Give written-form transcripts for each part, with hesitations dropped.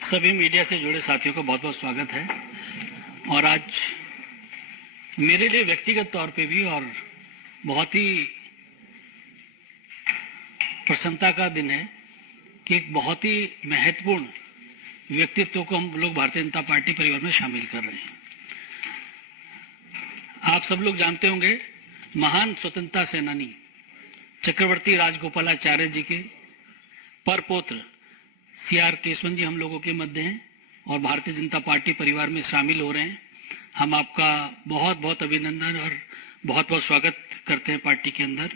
सभी मीडिया से जुड़े साथियों को बहुत बहुत स्वागत है। और आज मेरे लिए व्यक्तिगत तौर पे भी और बहुत ही प्रसन्नता का दिन है कि एक बहुत ही महत्वपूर्ण व्यक्तित्व को हम लोग भारतीय जनता पार्टी परिवार में शामिल कर रहे हैं। आप सब लोग जानते होंगे, महान स्वतंत्रता सेनानी चक्रवर्ती राजगोपालाचार्य जी के परपौत्र सीआर केशवन जी हम लोगों के मध्य हैं और भारतीय जनता पार्टी परिवार में शामिल हो रहे हैं। हम आपका बहुत बहुत अभिनंदन और बहुत बहुत स्वागत करते हैं पार्टी के अंदर।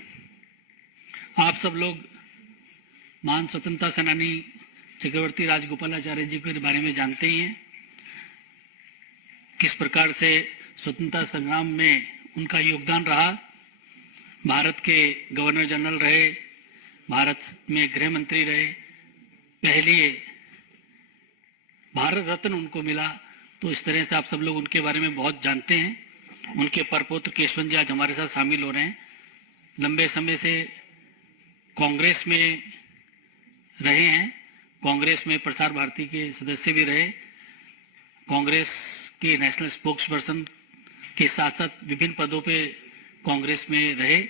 आप सब लोग महान स्वतंत्रता सेनानी चक्रवर्ती राजगोपालाचार्य जी के बारे में जानते ही हैं, किस प्रकार से स्वतंत्रता संग्राम में उनका योगदान रहा। भारत के गवर्नर जनरल रहे, भारत में गृह मंत्री रहे, पहली भारत रत्न उनको मिला। तो इस तरह से आप सब लोग उनके बारे में बहुत जानते हैं। उनके परपौत्र केशवन जी आज हमारे साथ शामिल हो रहे हैं। लंबे समय से कांग्रेस में रहे हैं, कांग्रेस में प्रसार भारती के सदस्य भी रहे, कांग्रेस के नेशनल स्पोक्स पर्सन के साथ साथ विभिन्न पदों पे कांग्रेस में रहे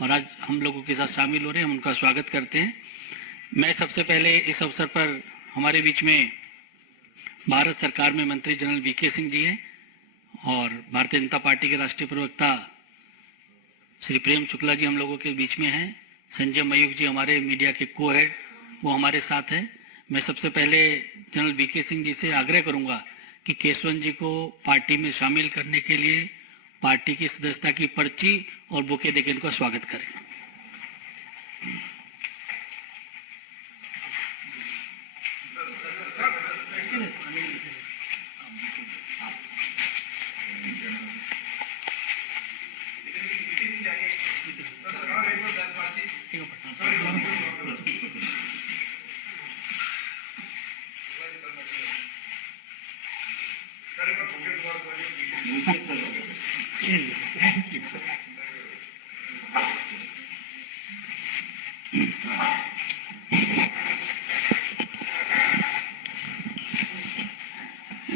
और आज हम लोगों के साथ शामिल हो रहे हैं। हम उनका स्वागत करते हैं। मैं सबसे पहले इस अवसर पर हमारे बीच में भारत सरकार में मंत्री जनरल वीके सिंह जी हैं और भारतीय जनता पार्टी के राष्ट्रीय प्रवक्ता श्री प्रेम शुक्ला जी हम लोगों के बीच में हैं। संजय मयूख जी हमारे मीडिया के को हेड, वो हमारे साथ हैं। मैं सबसे पहले जनरल वीके सिंह जी से आग्रह करूंगा कि केशवन जी को पार्टी में शामिल करने के लिए पार्टी की सदस्यता की पर्ची और बुके देकर इनका स्वागत करें।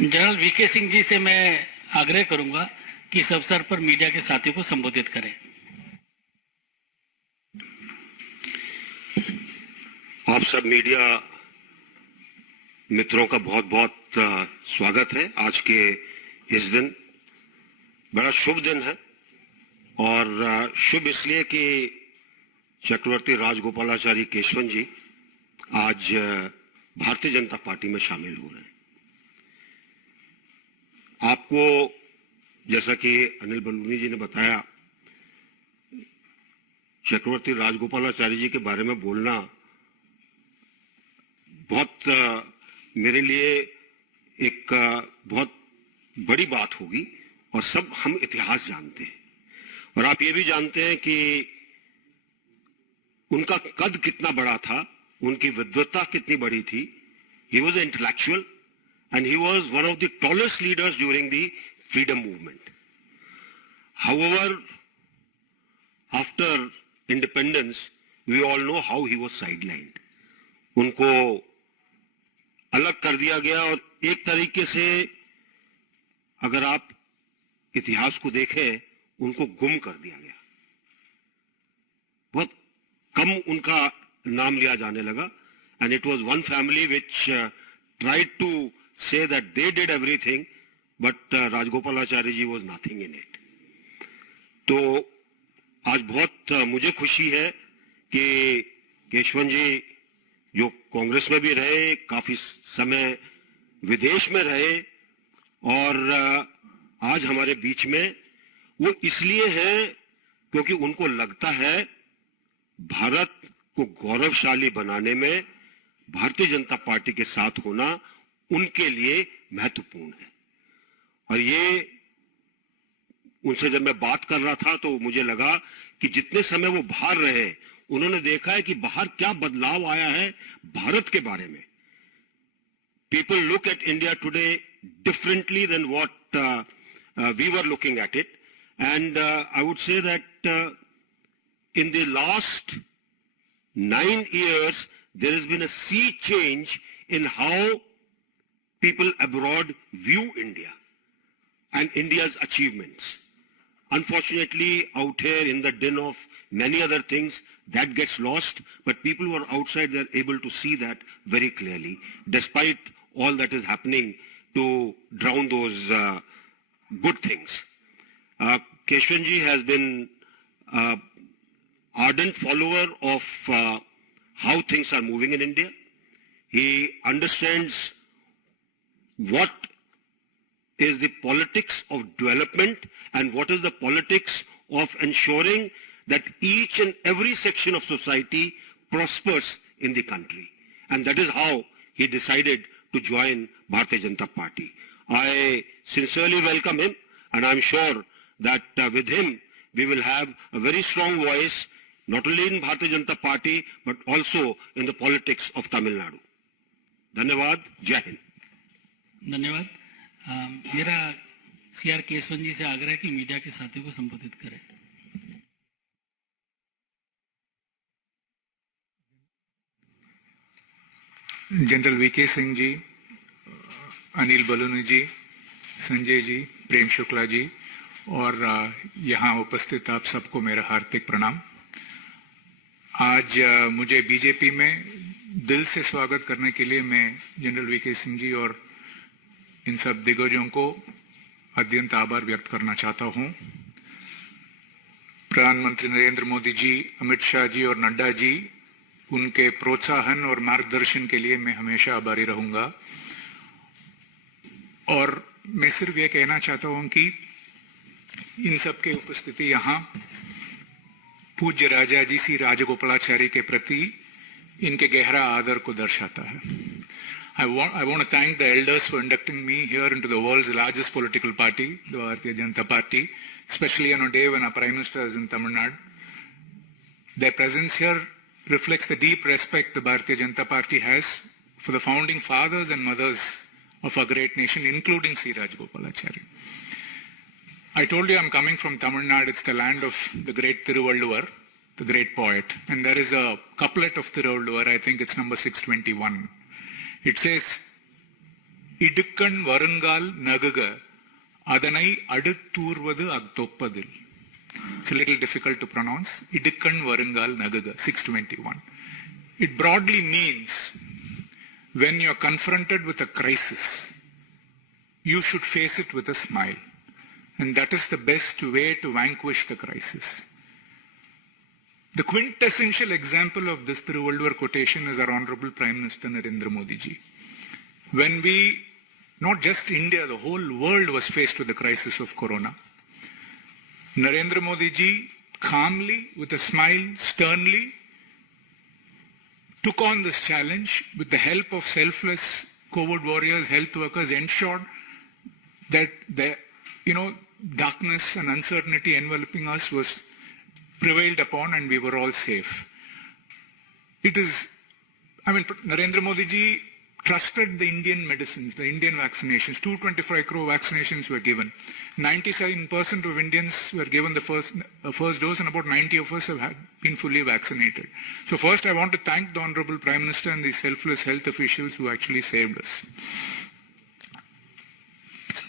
जनरल वीके सिंह जी से मैं आग्रह करूंगा कि इस अवसर पर मीडिया के साथियों को संबोधित करें। आप सब मीडिया मित्रों का बहुत बहुत स्वागत है। आज के इस दिन बड़ा शुभ दिन है और शुभ इसलिए कि चक्रवर्ती राजगोपालाचारी केशवन जी आज भारतीय जनता पार्टी में शामिल हो रहे हैं। आपको जैसा कि अनिल बलूनी जी ने बताया, चक्रवर्ती राजगोपालाचारी जी के बारे में बोलना बहुत मेरे लिए एक बहुत बड़ी बात होगी और सब हम इतिहास जानते हैं और आप ये भी जानते हैं कि उनका कद कितना बड़ा था, उनकी विद्वत्ता कितनी बड़ी थी। He was an intellectual and he was one of the tallest leaders during the freedom movement. However, after independence, we all know how he was sidelined. उनको अलग कर दिया गया और एक तरीके से अगर आप इतिहास को देखें, उनको गुम कर दिया गया। बहुत कम उनका नाम लिया जाने लगा and it was one family which tried to say that they did everything, but Rajgopalacharya ji was nothing in it. तो आज बहुत मुझे खुशी है कि केशवन जी जो कांग्रेस में भी रहे, काफी समय विदेश में रहे और आज हमारे बीच में वो इसलिए है क्योंकि उनको लगता है भारत को गौरवशाली बनाने में भारतीय जनता पार्टी के साथ होना उनके लिए महत्वपूर्ण है। और ये उनसे जब मैं बात कर रहा था तो मुझे लगा कि जितने समय वो बाहर रहे, उन्होंने देखा है कि बाहर क्या बदलाव आया है भारत के बारे में। People look at India today differently than what we were looking at it, and I would say that in the last 9 years, there has been a sea change in how people abroad view India and India's achievements. Unfortunately, out here in the din of many other things, that gets lost, but people who are outside, they're able to see that very clearly, despite all that is happening to drown those good things. Keshwanji has been ardent follower of how things are moving in India. He understands what is the politics of development and what is the politics of ensuring that each and every section of society prospers in the country. And that is how he decided to join Bharatiya Janata Party. I sincerely welcome him, and I'm sure that with him we will have a very strong voice, not only in Bharatiya Janata Party but also in the politics of Tamil Nadu. धन्यवाद, जय हिंद। धन्यवाद। मेरा CR Keshavan जी से आग्रह है कि media के साथियों को संबोधित करें। जनरल वीके सिंह जी, अनिल बलूनी जी, संजय जी, प्रेम शुक्ला जी और यहाँ उपस्थित आप सबको मेरा हार्दिक प्रणाम। आज मुझे बीजेपी में दिल से स्वागत करने के लिए मैं जनरल वीके सिंह जी और इन सब दिग्गजों को अत्यंत आभार व्यक्त करना चाहता हूं। प्रधानमंत्री नरेंद्र मोदी जी, अमित शाह जी और नड्डा जी, उनके प्रोत्साहन और मार्गदर्शन के लिए मैं हमेशा आभारी रहूंगा। और मैं सिर्फ ये कहना चाहता हूं कि इन सब के उपस्थिति यहाँ पूज्य राजा जी सी राजगोपालाचारी के प्रति इनके गहरा आदर को दर्शाता है। I want to thank the elders for inducting me here into the world's largest political party, the Bharatiya Janata Party, especially on a day when our Prime Minister is in Tamil Nadu. Their presence here reflects the deep respect the Bharatiya Janata Party has for the founding fathers and mothers of our great nation, including C. Rajagopalachari. I told you I'm coming from Tamil Nadu. It's the land of the great Thiruvalluvar, the great poet. And there is a couplet of Thiruvalluvar, I think it's number 621. It says, Idukkan varungal nagaga, adanai adutturvadu agtoppadil. It's a little difficult to pronounce. Idukkan varungal nagaga, 621. It broadly means when you're confronted with a crisis, you should face it with a smile. And that is the best way to vanquish the crisis. The quintessential example of this Thiruvalluvar quotation is our Honorable Prime Minister Narendra Modi ji. When not just India, the whole world was faced with the crisis of Corona, Narendra Modi ji calmly, with a smile, sternly, took on this challenge with the help of selfless COVID warriors, health workers, ensured that the darkness and uncertainty enveloping us was prevailed upon and we were all safe. Narendra Modi ji trusted the Indian medicines, the Indian vaccinations. 225 crore vaccinations were given. 97% of Indians were given the first dose, and about 90 of us have been fully vaccinated. So first I want to thank the Honorable Prime Minister and the selfless health officials who actually saved us.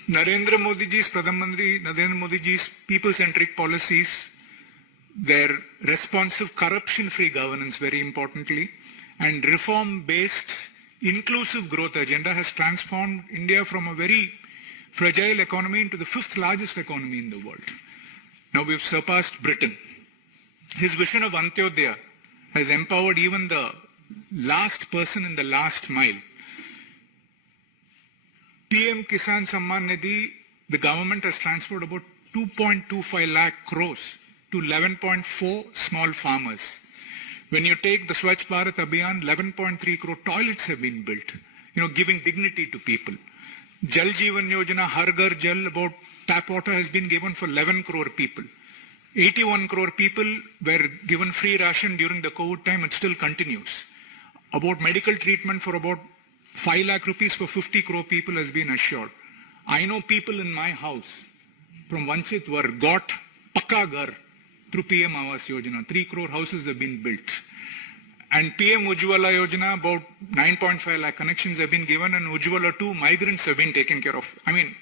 Narendra Modi ji's people-centric policies, their responsive corruption-free governance, very importantly, and reform-based inclusive growth agenda has transformed India from a very fragile economy into the 5th largest economy in the world. Now we've surpassed Britain. His vision of Antyodaya has empowered even the last person in the last mile. PM Kisan Samman Nidhi, the government has transferred about 2.25 lakh crores to 11.4 small farmers. When you take the Swachh Bharat Abhiyan, 11.3 crore toilets have been built, giving dignity to people. Jal Jeevan Yojana, Har Ghar Jal, about tap water has been given for 11 crore people. 81 crore people were given free ration during the COVID time. It still continues. About medical treatment for about 5 lakh rupees for 50 crore people has been assured. I know people in my house from Vanchit were got Pakka Ghar through PM Awas Yojana. 3 crore houses have been built. And PM Ujjwala Yojana, about 9.5 lakh connections have been given, and Ujjwala 2 migrants have been taken care of. I mean,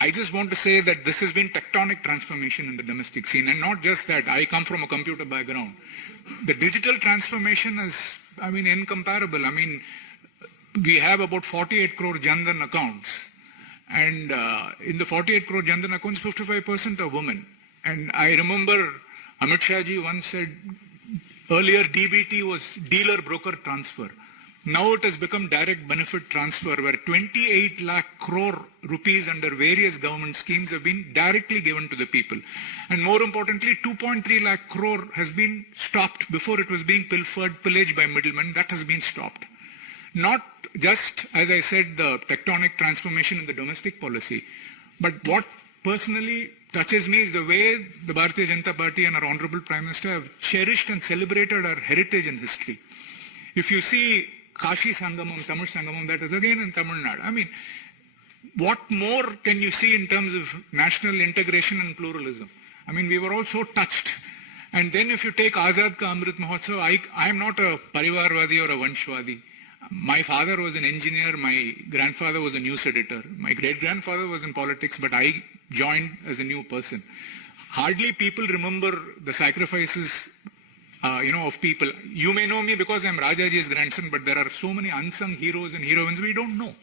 I just want to say that this has been tectonic transformation in the domestic scene. And not just that, I come from a computer background. The digital transformation is, I mean, incomparable. I mean, we have about 48 crore Jandan accounts. And in the 48 crore Jandan accounts, 55% are women. And I remember Amit Shah ji once said, earlier DBT was dealer-broker transfer. Now it has become direct benefit transfer, where 28 lakh crore rupees under various government schemes have been directly given to the people. And more importantly, 2.3 lakh crore has been stopped before it was being pillaged by middlemen. That has been stopped. Not just, as I said, the tectonic transformation in the domestic policy, but what personally touches me is the way the Bharatiya Janata Party and our Honorable Prime Minister have cherished and celebrated our heritage and history. If you see Kashi Sangamam, Tamil Sangamam, that is again in Tamil Nadu. I mean, what more can you see in terms of national integration and pluralism? I mean, we were all so touched. And then if you take Azad Ka Amrit Mahotsav, I am not a Parivarvadi or a Vanshwadi. My father was an engineer, my grandfather was a news editor, my great-grandfather was in politics, but I joined as a new person. Hardly people remember the sacrifices of people. You may know me because I'm Rajaji's grandson, but there are so many unsung heroes and heroines we don't know.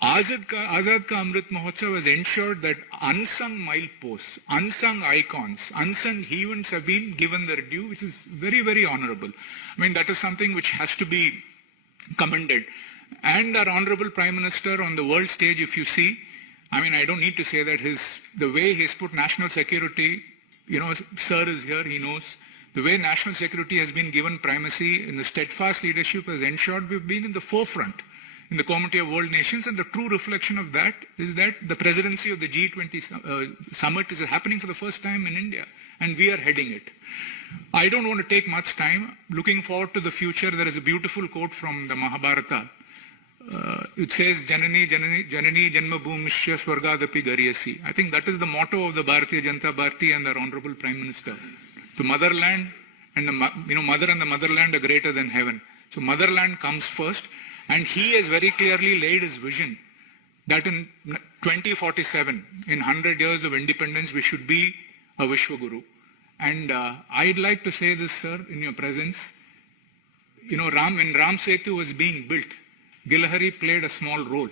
Azad Ka Amrit Mahotsav has ensured that unsung mileposts, unsung icons, unsung events have been given their due, which is very, very honorable. I mean, that is something which has to be commended. And our Honorable Prime Minister on the world stage, if you see, I mean, I don't need to say that the way he's put national security, sir is here, he knows. The way national security has been given primacy in the steadfast leadership has ensured we've been in the forefront in the Committee of World Nations, and the true reflection of that is that the presidency of the G20 summit is happening for the first time in India, and we are heading it. I don't want to take much time. Looking forward to the future, there is a beautiful quote from the Mahabharata. It says, Janani, Janani, Janani, Janmabhumishya Swargadapi Gariyasi. I think that is the motto of the Bharatiya Janata Party and our Honorable Prime Minister. The motherland and the mother and the motherland are greater than heaven. So motherland comes first, and he has very clearly laid his vision that in 2047, in 100 years of independence, we should be a Vishwaguru. And I'd like to say this, sir, in your presence. When Ram Setu was being built, Gilhari played a small role.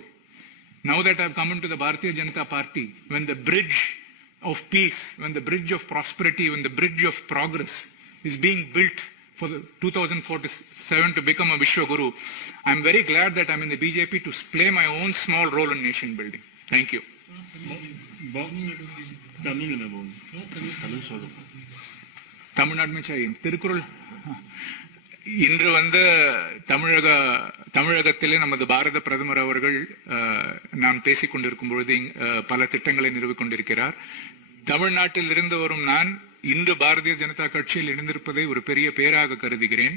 Now that I've come into the Bharatiya Janata Party, when the bridge of peace, when the bridge of prosperity, when the bridge of progress is being built for the 2047 to become a Vishwaguru, I'm very glad that I'm in the BJP to play my own small role in nation building. Thank you. Tamil Nadu में चाहिए திருக்குறள் இன்று தமிழகத்திலே நமது பாரத பிரதமர் அவர்கள் நாம் பேசிக் கொண்டிருக்கும் பொழுது பல திட்டங்களை நிறுவிக் கொண்டிருக்கிறார். தமிழ்நாட்டில் இருந்து வரும் நான் இன்று பாரதிய ஜனதா கட்சியில் இணைந்திருப்பதை ஒரு பெரிய பேராக கருதுகிறேன்.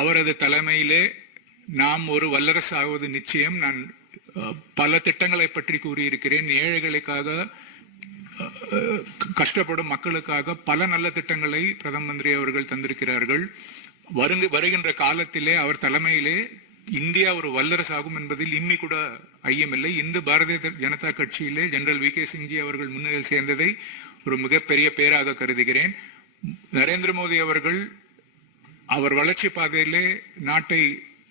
அவரது தலைமையிலே நாம் ஒரு வல்லரசு ஆவது நிச்சயம். நான் பல திட்டங்களை பற்றி கூறியிருக்கிறேன். ஏழைகளுக்காக, கஷ்டப்படும் மக்களுக்காக பல நல்ல திட்டங்களை பிரதம மந்திரி அவர்கள் தந்திருக்கிறார்கள். வருகின்ற காலத்திலே அவர் தலைமையிலே இந்தியா ஒரு வல்லரசாகும் என்பதில் இம்மி கூட ஐயமில்லை. இந்து பாரதிய ஜனதா கட்சியிலே ஜெனரல் வி.கே. சிங்ஜி அவர்கள் முன்னிலையில் சேர்ந்ததை ஒரு மிகப்பெரிய பேராக கருதுகிறேன். நரேந்திர மோடி அவர்கள் அவர் வளர்ச்சி பாதையிலே நாட்டை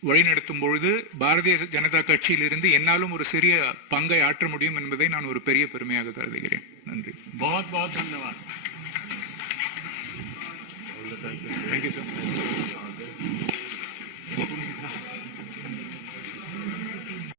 வழிநடத்தும் பொழுது பாரதிய ஜனதா கட்சியில் இருந்து என்னாலும் ஒரு சிறிய பங்கை ஆற்ற முடியும் என்பதை நான் ஒரு பெரிய பெருமையாக கருதுகிறேன். நன்றி. बहुत बहुत धन्यवाद. Thank you, sir.